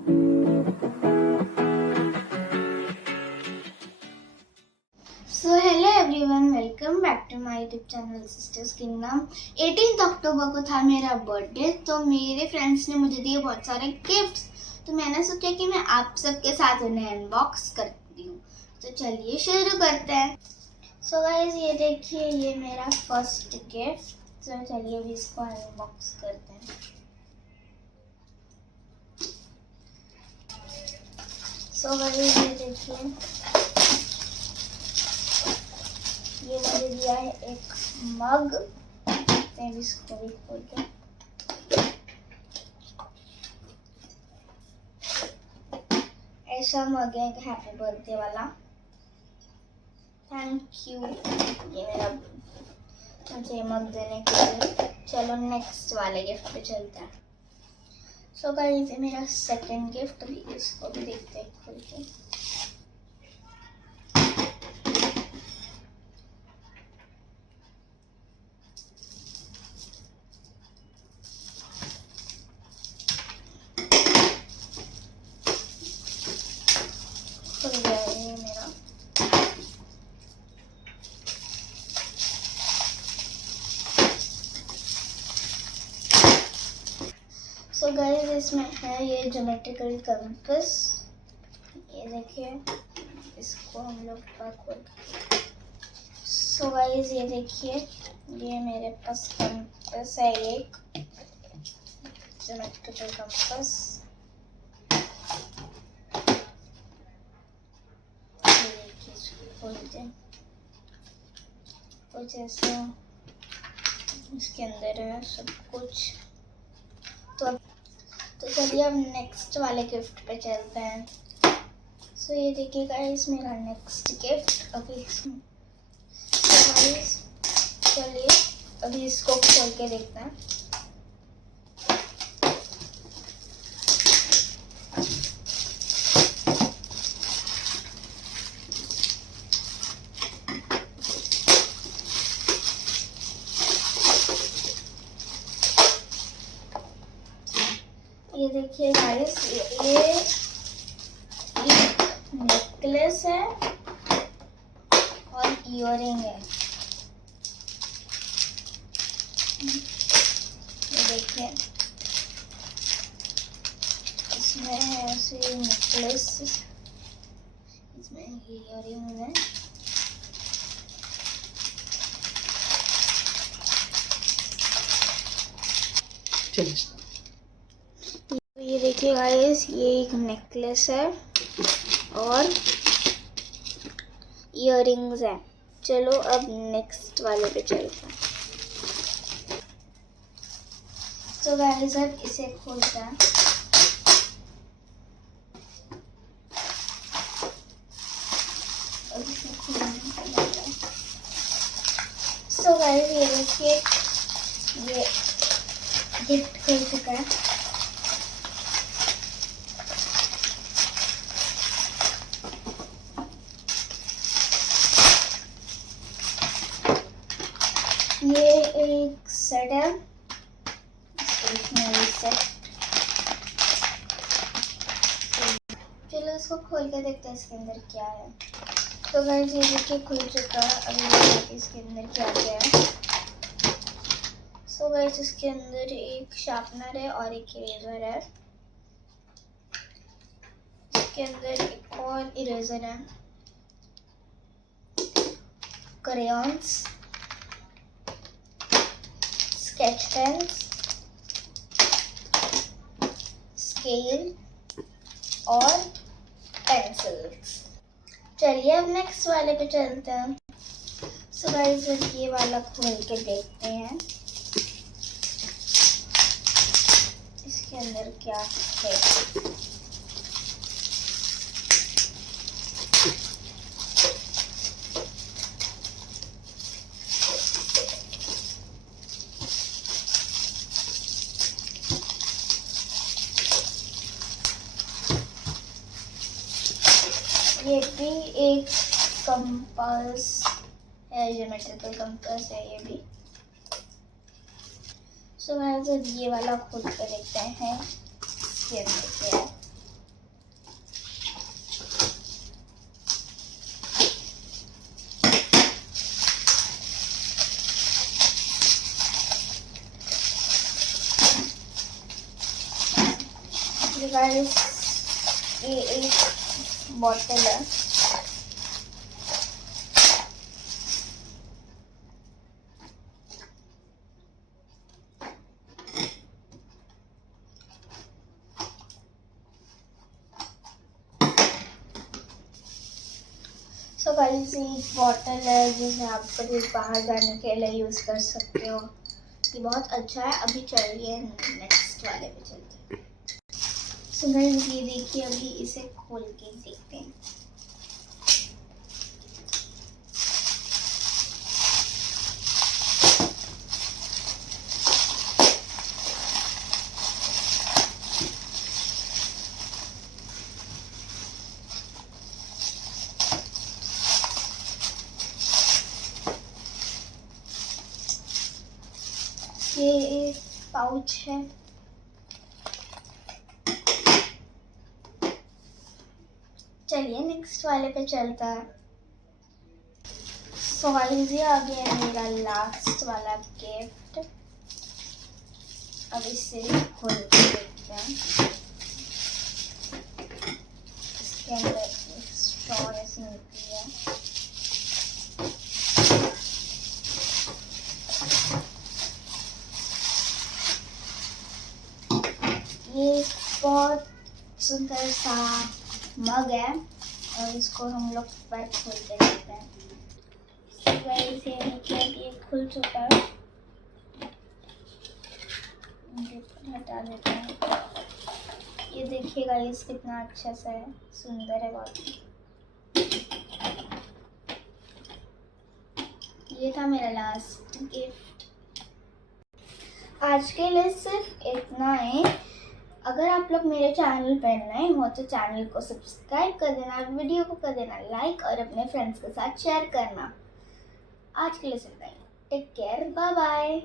So hello everyone, welcome back to my YouTube channel Sisters Kingdom. 18 अक्टूबर को था मेरा बर्थडे, तो मेरे फ्रेंड्स ने मुझे दिए बहुत सारे गिफ्ट्स। तो मैंने सोचा कि मैं आप सबके साथ उन्हें अनबॉक्स करती हूँ। तो चलिए शुरू करते हैं। सो गाइस, ये देखिए, ये मेरा फर्स्ट गिफ्ट। तो चलिए अभी इसको अनबॉक्स करते हैं। सो गाइस, ये देखिए, ये मुझे दिया है एक मग। मैं इसको भी खोल के, ऐसा मग है हैप्पी बर्थडे वाला। थैंक यू ये मेरा मुझे मग देने के लिए। चलो नेक्स्ट वाले गिफ्ट पे चलते हैं। सो गाइस, ये मेरा सेकंड गिफ्ट, भी इसको भी देखते हैं खोल के। खुल गया ये मेरा। सो गाइस, इसमें है ये ज्योमेट्रिकल कंपास। ये देखिए, इसको हम लोग खोल। सो गाइस, ये देखिए, ये मेरे पास कंपास है एक ज्योमेट्रिकल कंपास। खोलते हैं, कुछ ऐसा इसके अंदर है सब कुछ। तो चलिए अब नेक्स्ट वाले गिफ्ट पे चलते हैं। सो ये देखिए गाइस, मेरा नेक्स्ट गिफ्ट अभी। चलिए अभी इसको खोल के देखते हैं। ये देखिए गाइस, ये नेकलेस है और इयररिंग है। ये देखिए, इसमें है ऐसे नेकलेस, इसमें इयररिंग है। ये देखिए गाइस, ये एक नेकलेस है और इयररिंग्स है। चलो अब नेक्स्ट वाले पे चलते हैं। तो गाइस, अब इसे खोलते हैं। अब इसे खोलने। सो गाइस, ये देखिए, ये गिफ्ट खुल चुका है। ये एक सेट है, सेट। चलो इसको खोल के देखते हैं इसके अंदर क्या है। तो गाइस, ये देखिए खुल चुका है। अभी इसके अंदर क्या क्या है। सो गाइस, इसके अंदर एक शार्पनर है और एक इरेजर है। इसके अंदर एक और इरेजर है, क्रेयॉन्स, स्केच पेन्स, स्केल और पेंसिल्स। चलिए अब नेक्स्ट वाले पे चलते हैं। सो गाइस, ये वाला खोल के देखते हैं इसके अंदर क्या है। ये भी एक कंपास है, ज्योमेट्रिकल कंपास है ये भी। सो गाइस, ये वाला खोल कर देखते हैं इसके अंदर क्या है। ये गाइस ये एक बॉटल है। सो गाइस ये एक बॉटल है जिसे आप कभी बाहर जाने के लिए यूज़ कर सकते हो। ये बहुत अच्छा है। अभी चलिए नेक्स्ट वाले पे चलते हैं। सो गाइस ये देखिए, अभी इसे खोल के देखते हैं। ये एक पाउच है। चलिए नेक्स्ट वाले पे चलता है। सो गाइस ये आ गया मेरा लास्ट वाला गिफ्ट। अब इसे खोल के देखते हैं। इसके अंदर एक स्ट्रॉ ऐसी मिलती है। ये बहुत सुंदर सा मग है और इसको हम लोग पर खोल के देखते हैं। वैसे ये खुल चुका है। हटा देते हैं। ये देखिएगा इस कितना अच्छा सा है, सुंदर है बहुत। ये था मेरा लास्ट गिफ्ट। आज के लिए सिर्फ इतना है। अगर आप लोग मेरे चैनल पर नए हो तो चैनल को सब्सक्राइब कर देना, वीडियो को कर देना लाइक और अपने फ्रेंड्स के साथ शेयर करना। आज के लिए सिर्फ टेक केयर, बाय बाय।